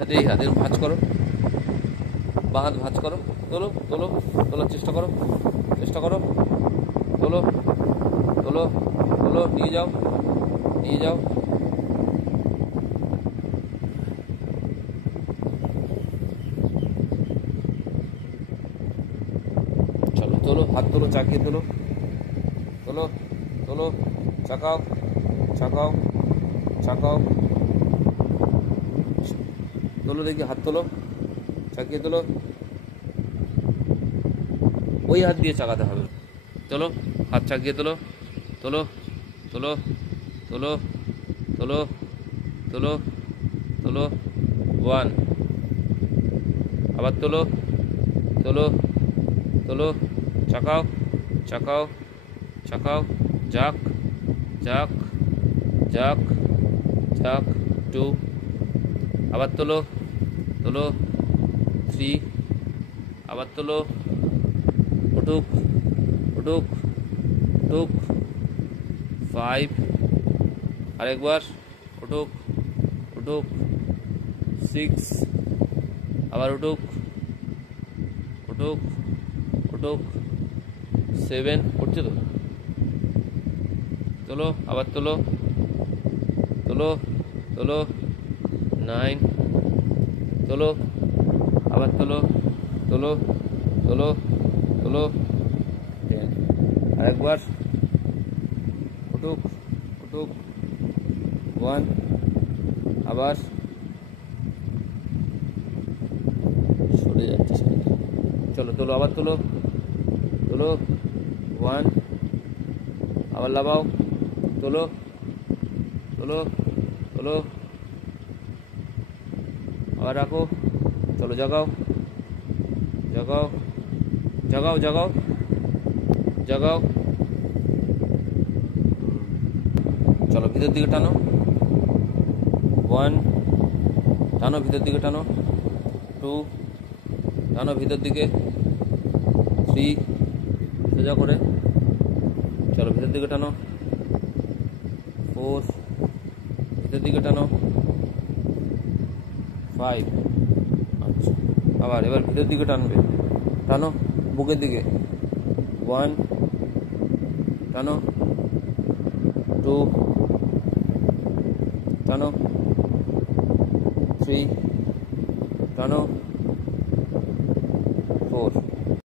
এই হাতের ভাঁজ করো, বাঁ হাত ভাঁজ করো, তোলো তোলো তোলার চেষ্টা করো, চেষ্টা করো, তোলো তোলো তোলো, নিয়ে যাও নিয়ে যাও। চলো তোলো, হাত তোলো, চাকিয়ে তোলো, তোলো তোলো, চাকাও চাকাও চাকাও, তোলো দেখি, হাত তোলো, চাকিয়ে তোলো। ওই হাত দিয়ে চাকাতে হবে। তোলো, হাত চাকিয়ে তোলো, তোলো তোলো তোলো তোলো তোলো তোলো, 1, আবার তোলো তোলো তোলো, চাকাও চাকাও চাকাও, যাক যাক যাক যাক, 2, আবার তোলো তোলো, 3, আবার তোলো, উঠুক উঠুক উঠুক, 5, আরেকবার উঠুক উঠুক, 6, আবার উঠুক উঠুক উঠুক, 7, উঠছে তো, তোলো, আবার তোলো তোলো তোলো, 9, তোলো, আবার তোলো তোলো তোলো তোলো, 10, আরেকবার উঠুক উঠুক, 1, আবার সরে যাচ্ছে। চলো তোলো, আবার তোলো তোলো, 1, আবার লাগাও, তোলো তোলো তোলো, আবার রাখো, চলো জাগাও জাগাও জাগাও জাগাও জাগাও, চলো ভিতর দিকে টানো, 1, টানো ভিতর দিকে টানো, 2, টানো ভিতর দিকে, 3, সোজা করে, চলো ভিতর দিকে টানো, 4, ভিতর দিকে টানো, 5, আচ্ছা, আবার এবার ভিতর দিকে টানবে, টানো বুকের দিকে, 1, টানো, 2, টানো, 3, টানো, 4,